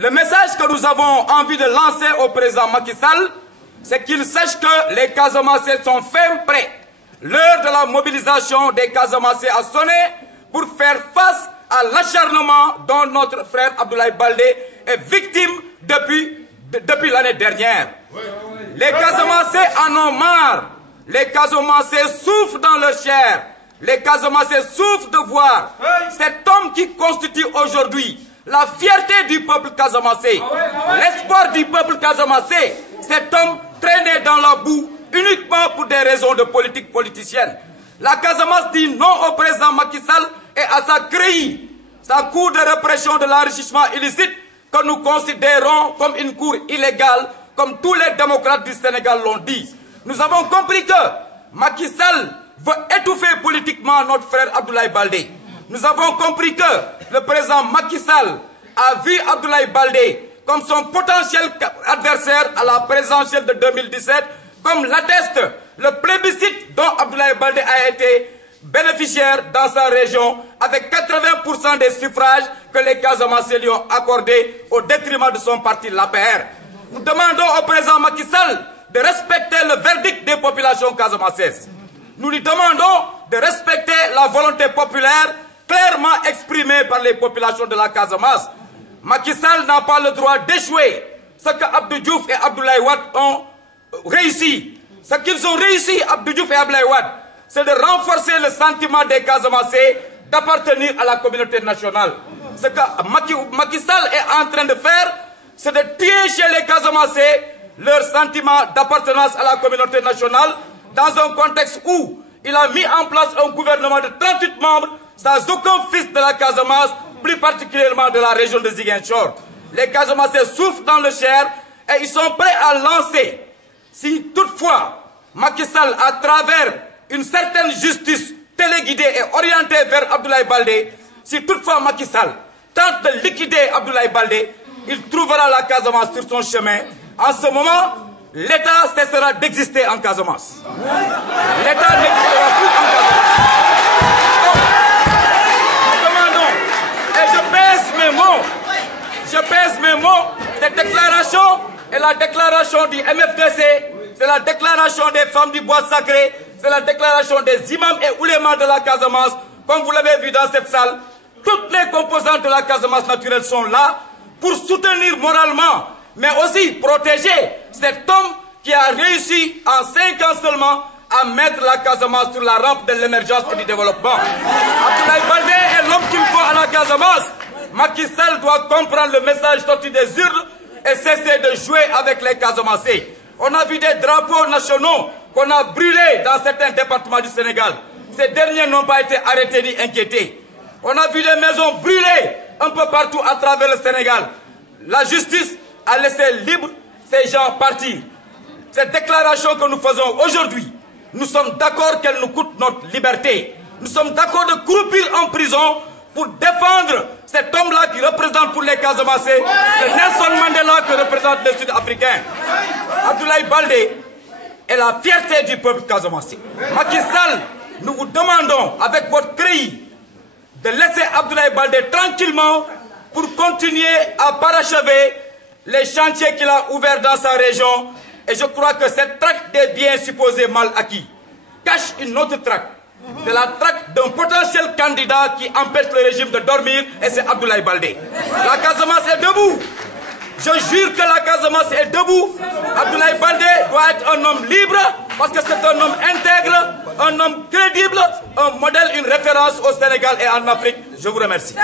Le message que nous avons envie de lancer au président Macky Sall, c'est qu'il sache que les Casamançais sont fermes prêts. L'heure de la mobilisation des Casamançais a sonné pour faire face à l'acharnement dont notre frère Abdoulaye Baldé est victime depuis l'année dernière. Les Casamançais en ont marre. Les Casamançais souffrent dans leur chair. Les Casamançais souffrent de voir cet homme qui constitue aujourd'hui la fierté du peuple casamançais, l'espoir du peuple casamançais, cet homme traîné dans la boue uniquement pour des raisons de politique politicienne. La Casamance dit non au président Macky Sall et à sa CREI, sa cour de répression de l'enrichissement illicite que nous considérons comme une cour illégale, comme tous les démocrates du Sénégal l'ont dit. Nous avons compris que Macky Sall veut étouffer politiquement notre frère Abdoulaye Baldé. Nous avons compris que le président Macky Sall a vu Abdoulaye Baldé comme son potentiel adversaire à la présidentielle de 2017, comme l'atteste le plébiscite dont Abdoulaye Baldé a été bénéficiaire dans sa région, avec 80% des suffrages que les Casamançais lui ont accordés au détriment de son parti, l'APR. Nous demandons au président Macky Sall de respecter le verdict des populations casamançaises. Nous lui demandons de respecter la volonté populaire clairement exprimée par les populations de la Casamance. Macky Sall n'a pas le droit d'échouer. Ce que Abdou Diouf et Abdoulaye Wade ont réussi, ce qu'ils ont réussi, Abdou Diouf et Abdoulaye Wade, c'est de renforcer le sentiment des Casamançais d'appartenir à la communauté nationale. Ce que Macky Sall est en train de faire, c'est de tuer chez les Casamançais leur sentiment d'appartenance à la communauté nationale dans un contexte où il a mis en place un gouvernement de 38 membres sans aucun fils de la Casamance, plus particulièrement de la région de Ziguinchor. Les Casamançais souffrent dans le chair et ils sont prêts à lancer. Si toutefois Macky Sall, à travers une certaine justice téléguidée et orientée vers Abdoulaye Baldé, si toutefois Macky Sall tente de liquider Abdoulaye Baldé, il trouvera la Casamance sur son chemin. En ce moment, l'État cessera d'exister en Casamance. L'État n'existera plus en Casamance. Nous demandons, et je pèse mes mots, cette déclaration est la déclaration du MFDC, c'est la déclaration des femmes du bois sacré, c'est la déclaration des imams et oulémas de la Casamance. Comme vous l'avez vu dans cette salle, toutes les composantes de la Casamance naturelle sont là pour soutenir moralement, mais aussi protéger cet homme qui a réussi en 5 ans seulement à mettre la Casamance sur la rampe de l'émergence et du développement. Abdoulaye Baldé est l'homme qu'il faut à la Casamance. Macky Sall doit comprendre le message sorti des urnes et cesser de jouer avec les Casamancés. On a vu des drapeaux nationaux qu'on a brûlés dans certains départements du Sénégal. Ces derniers n'ont pas été arrêtés ni inquiétés. On a vu des maisons brûlées un peu partout à travers le Sénégal. La justice a laissé libre ces gens partir. Cette déclaration que nous faisons aujourd'hui, nous sommes d'accord qu'elle nous coûte notre liberté. Nous sommes d'accord de croupir en prison pour défendre cet homme-là qui représente pour les Casamançais, le Nelson Mandela que représente les Sud-Africains. Abdoulaye Baldé est la fierté du peuple casamançais. Macky Sall, nous vous demandons avec votre CREI de laisser Abdoulaye Baldé tranquillement pour continuer à parachever les chantiers qu'il a ouverts dans sa région. Et je crois que cette traque des biens supposés mal acquis cache une autre traque. C'est la traque d'un potentiel candidat qui empêche le régime de dormir, et c'est Abdoulaye Baldé. La Casamance est debout. Je jure que la Casamance est debout. Abdoulaye Baldé doit être un homme libre, parce que c'est un homme intègre, un homme crédible, un modèle, une référence au Sénégal et en Afrique. Je vous remercie.